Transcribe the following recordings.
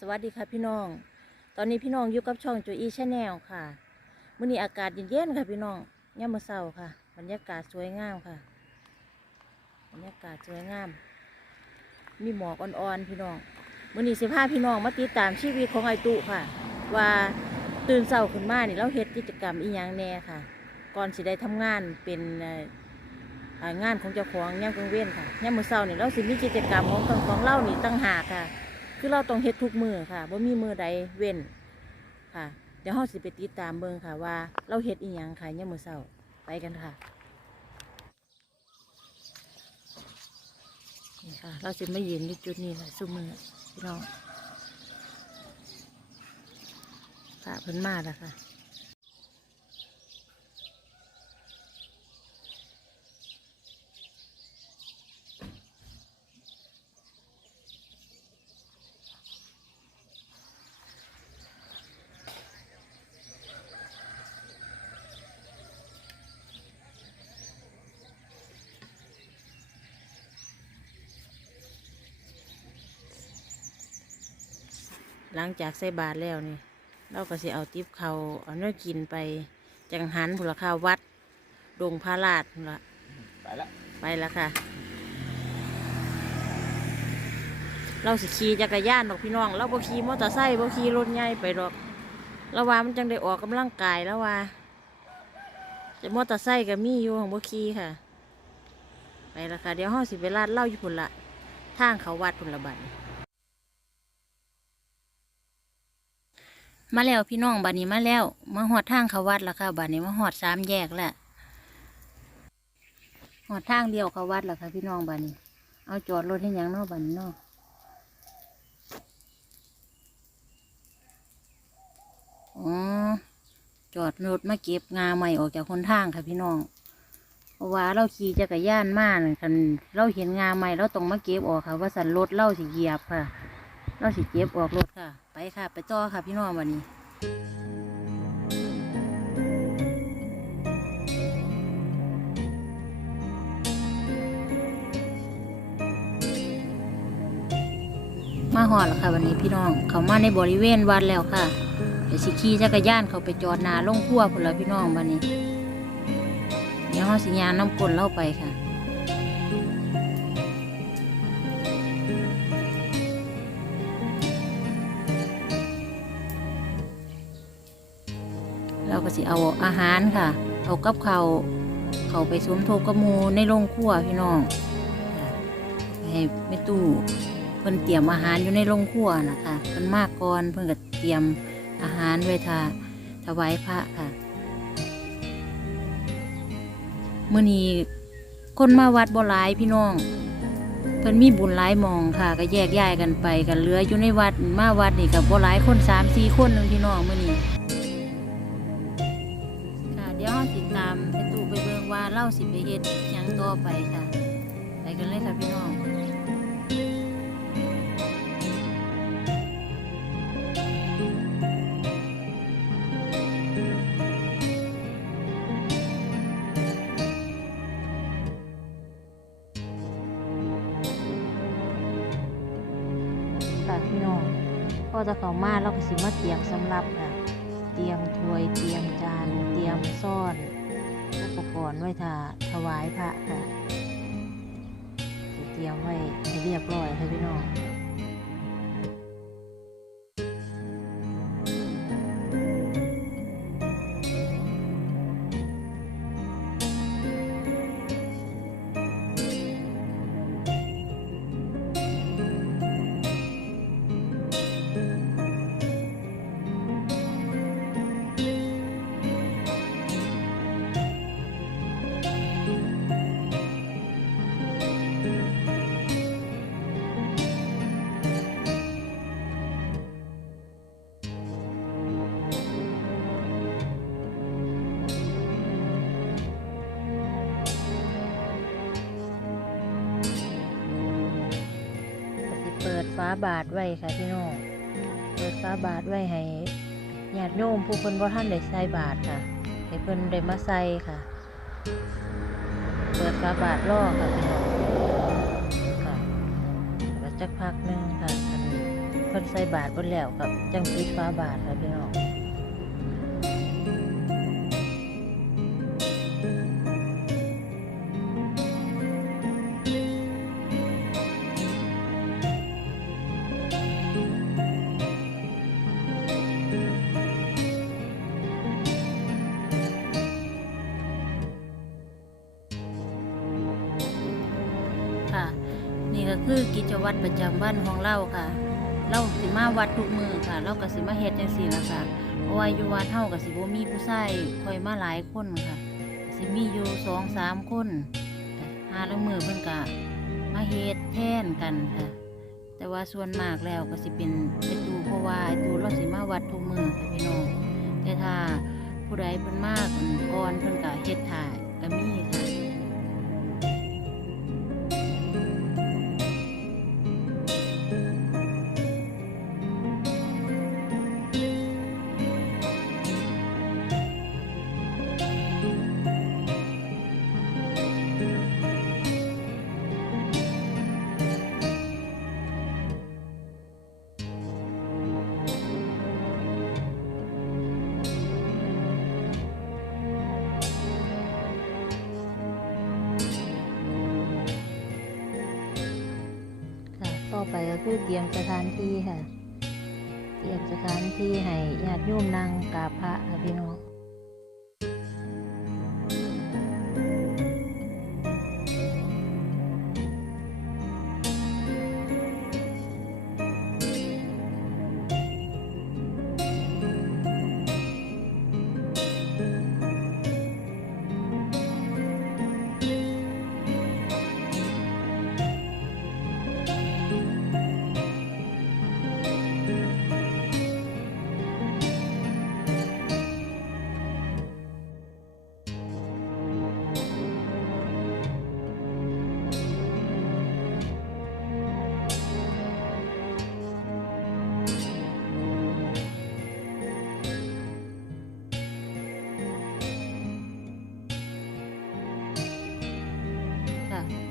สวัสดีค่ะพี่น้อง ตอนนี้พี่น้องอยู่กับช่องจูอีชาแนลค่ะมื้อนี้อากาศเย็นๆค่ะพี่น้องย่ามมื้อเช้าค่ะ บรรยากาศสวยงามค่ะ บรรยากาศสวยงาม มีหมอกอ่อนๆพี่น้องมื้อนี้สิพาพี่น้องมาติดตามชีวิตของไอตุค่ะ ว่าตื่นเช้าขึ้นมานี่เราเฮ็ดกิจกรรมอีหยังแน่ค่ะ ก่อนสิได้ทำงานเป็นงานของเจ้าของย่ามกลางเว้นค่ะย่ามมื้อเช้านี่เราสิมีกิจกรรมของของของเรานี่ตั้งหากค่ะ คือเราต้องเฮ็ดทุกมือค่ะว่ามีมือใดเว้นค่ะ เดี๋ยวเราสิไปติดตามเบิ่งค่ะว่า เราเฮ็ดอีหยังค่ะเนี่ยมือเช้าไปกันค่ะนี่ค่ะ เราสิมายืนที่จุดนี้แหละซุมือพี่น้องค่ะเพิ่นมาแล้วค่ะ หลังจากใส่บาตรแล้วนี่ เราก็สิเอาติบเขาวเอาเนื้อกินไปจังหันผุละค่ะวัด ดงพระราชพุ่นละไปแล้วไปแล้วค่ะ เราสิขี่จักรยานดอกพี่น้อง เราบ่ขี่มอเตอร์ไซค์บ่ขี่รถใหญ่ไปดอกเราว่ามันจังได้ออกกำลังกายแล้วว่าจะมอเตอร์ไซค์ก็มีอยู่ของบ่ขี่ค่ะ ไปแล้วค่ะ เดี๋ยวห้องสิไปลาดเหล่าอยู่พุ่นละทางเขาวัดพุ่นละบัด มาแล้วพี่น้องบัดนี้มาแล้ว มาหอดทางเขาวัดแล้วค่ะบัดนี้มาหอดสามแยกแล้วหอดทางเดียวเขาวัดแหละค่ะพี่น้องบ้านนี้ เอาจอดรถให้ยังนอกบ้านนอกอ๋อจอดรถมาเก็บงาใหม่ออกจากคนทางค่ะพี่น้องเพราะว่าเราขี่จักรยานมานคันเราเห็นงาใหม่เราต้องมาเก็บออกค่ะ ว่าสันรถเราสิเหยียบค่ะ เราสิเก็บออกรถค่ะ ไปค่ะ ไปต่อค่ะพี่น้องวันนี้มาหอดแล้วค่ะวันนี้พี่น้องเขามาในบริเวณวัดแล้วค่ะเดี๋ยวสิขี่จักรยานเขาไปจอดนาลงขั้วพุ่นแล้วพี่น้องวันนี้ เดี๋ยวเราสิยานน้ำกลนเล่าไปค่ะ ก็สิเอาอาหารค่ะ เอากับเขาเขาไปสวมโทบกบมูในโรงครัวพี่น้องให้แม่ตู้เพิ่นเตรียมอาหารอยู่ในโรงครัวนะคะเพิ่นมากก่อนเพิ่นก็เตรียมอาหารไว้ทาถวายพระค่ะมื้อนี้คนมาวัดบ่หลายพี่น้อง เพิ่นมีบุญหลายมองค่ะ ก็แยกย้ายกันไปกันเหลืออยู่ในวัดมาวัดนี่ก็บ่หลายคน3 4คนนึงพี่น้องมื้อนี้ ว่าเราสิไปเฮ็ดยังต่อไปค่ะ ไปกันเลยค่ะพี่น้องค่ะพี่น้องพอจะเข้ามาเราก็สิมาเตรียมสำหรับค่ะ เตรียมถ้วยเตรียมจาน เตรียมซ่อน ปกรณ์ไว้ถาถวายพระค่ะเตรียมไว้ให้เรียบร้อยค่ะพี่น้องาบาทไว้ค่ะพี่น้องเปิดฟ้าบาทไว้ให้ญาติโยมผู้คนบ่ท่านได้ใส่บาทค่ะให้เพิ่นได้มาใส่ค่ะ เปิดฟ้าบาทล่อค่ะพี่น้องค่ะแล้วจักพักหนึงค่ะอันเพิ่นพิ่นใส่บาทบนแล้วกับจังปิดฟ้าบาทค่ะพี่น้อง จวัตรประจำวันของเราค่ะ เราสิมาวัดทุกมือค่ะ เราก็สิมาเฮ็ดจังซี่ละค่ะเพราะว่าอยู่วัดเฮาก็สิบ่มีผู้ชายคอยมาหลายคนค่ะ สิมีอยู่สองสามคนหาละมือเพิ่นก็มาเฮ็ดแทนกันค่ะ แต่ว่าส่วนมากแล้วก็สิเป็นไอตูเพราะว่าไอตูเราสิมาวัดทุกมือค่ะพี่น้องแต่ถ้าผู้ใดเพิ่นมากก่อนเพิ่นก็เฮ็ดถ่ายก็มีค่ะ ต่อไปก็คือเตรียมสถานที่ค่ะ เตรียมสถานที่ให้ญาติโยมนั่งกราบพระค่ะพี่น้อง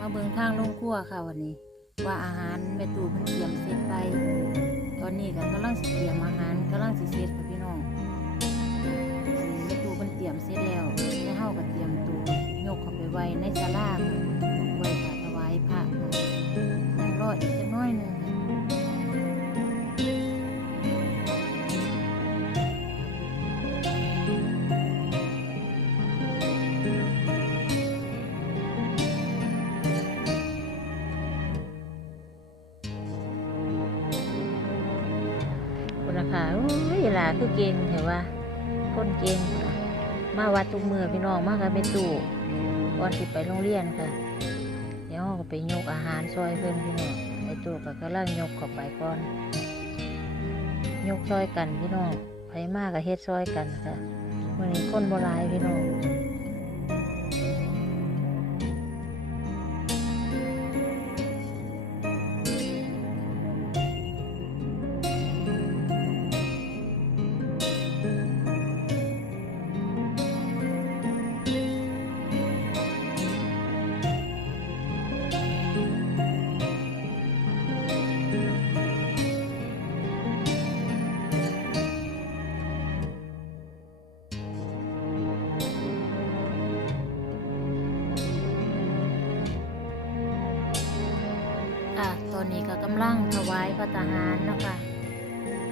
มาเบิงทางลงครัวค่ะวันนี้ ว่าอาหารแม่ตู่เพิ่นเตรียมเสร็จไป ตอนนี้ก็กำลังสิเตรียมอาหารกำลังสิเสร็จค่ะพี่น้องแม่ตู่เพิ่นเตรียมเสร็จแล้วแม่เฮาก็เตรียมตัวยกเข้าไปไว้ในศาลาไว้ค่ะถวายพระาคือเก่งเห็นว่าคนเก่งพุ่นน่ะมาวัดทุกมือพี่น้องมากับเป็นตู่ก่อนสิไปโรงเรียนค่ะ เดี๋ยวเราก็ไปยกอาหารซอยเพื่อนพี่น้องไอ้ตู่ก็กำลังยกเข้าไปก่อน ยกซอยกันพี่น้องไปมากกับเฮ็ดซอยกันค่ะวันนี้คนโบหลายพี่น้อง ตอนนี้ก็กำลังถวายพระทหารนะคะ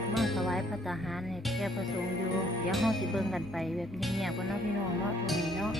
กำลังถวายพระทหารให้แก่พระสงฆ์อยู่ เดี๋ยวห้องสิเบิ่งกันไปแบบเงียบๆกันเนาะพี่น้องเนาะตรงนี้เนาะ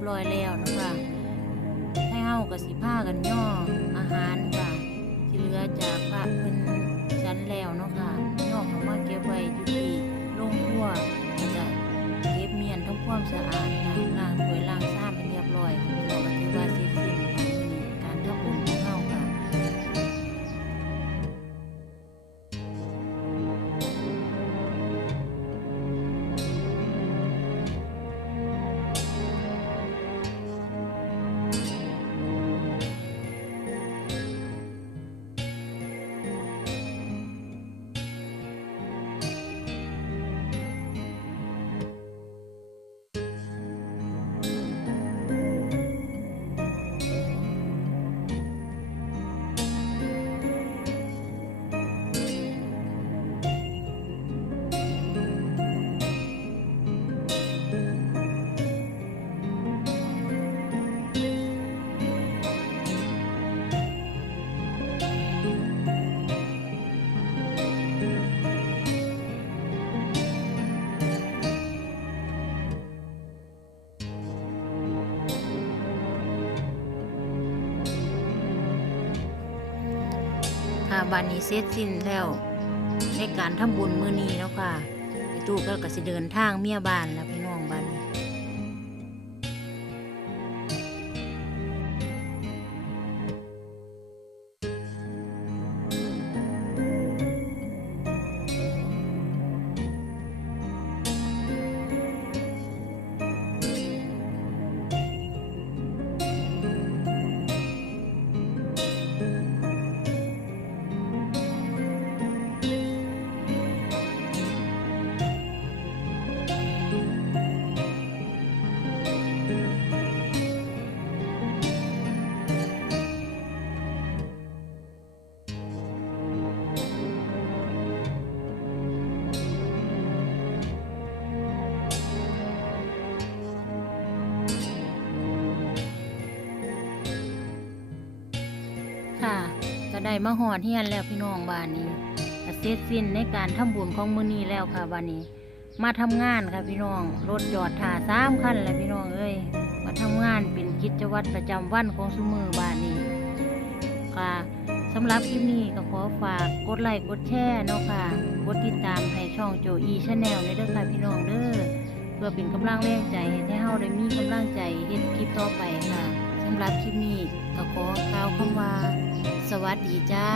บร้อยแล้วนะคะให้เฮากับสิผ้ากันย่ออาหารค่ะ ที่เหลือจากพระเพิ่นชั้นแล้วเนาะค่ะย่อเขามาเก็บไว้อยู่ที่โรงครัวแล้วก็เก็บเมียนทำความสะอาดค่ะล้างถ้วยล้างซ้ำให้เรียบร้อยค่ะ ค่ะบานนี้เสร็จสิ้นแล้วในการทำบุญมื้อนี้แล้วค่ะไอตู้ก็กสิเดินทางเมียบ้านแล้วพี่น้อง ได้มาหอดเฮียนแล้วพี่น้องบ้านนี้เสร็จสิ้นในการทำบุญของมื้อนี้แล้วค่ะบ้านนี้ มาทำงานค่ะพี่น้องรถจอดถ่าสามคันแล้วพี่น้องเอ้ยมาทำงานเป็นกิจวัตรประจำวันของสุมือบ้านนี้ค่ะสำหรับคลิปนี้ก็ขอฝากกดไลค์กดแชร์เนาะค่ะ กดติดตามให้ช่องโจอีชาแนลในเด้อค่ะพี่น้องเด้อเพื่อเป็นกำลังแรงใจให้เฮาได้มีกำลังใจเฮ็ดคลิปต่อไปค่ะสำหรับคลิปนี้ก็ขอกล่าวคำว่า สวัสดีจ้า